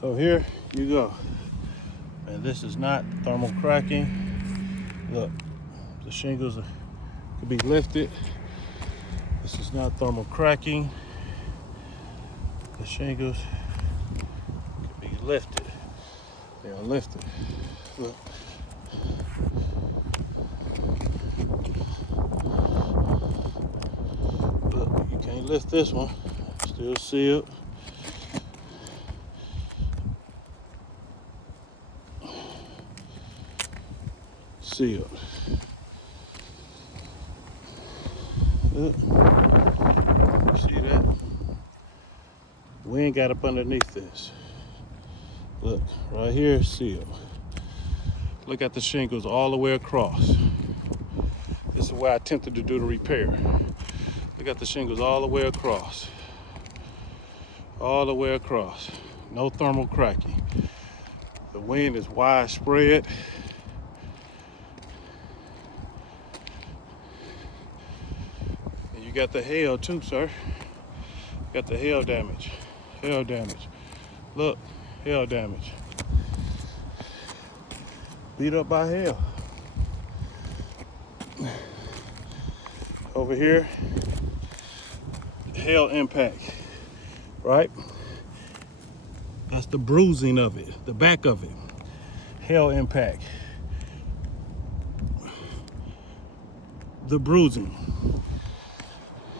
So here you go. And this is not thermal cracking. Look, the shingles could be lifted. This is not thermal cracking. The shingles could be lifted. They are lifted. Look. Look, you can't lift this one. Still sealed. Sealed. Look. See that? Wind got up underneath this. Look, right here, sealed. Look at the shingles all the way across. This is where I attempted to do the repair. Look at the shingles all the way across. All the way across. No thermal cracking. The wind is widespread. And you got the hail too, sir. You got the hail damage. Hail damage. Look, hail damage. Beat up by hail. Over here, hail impact, right? That's the bruising of it, the back of it. Hail impact. The bruising.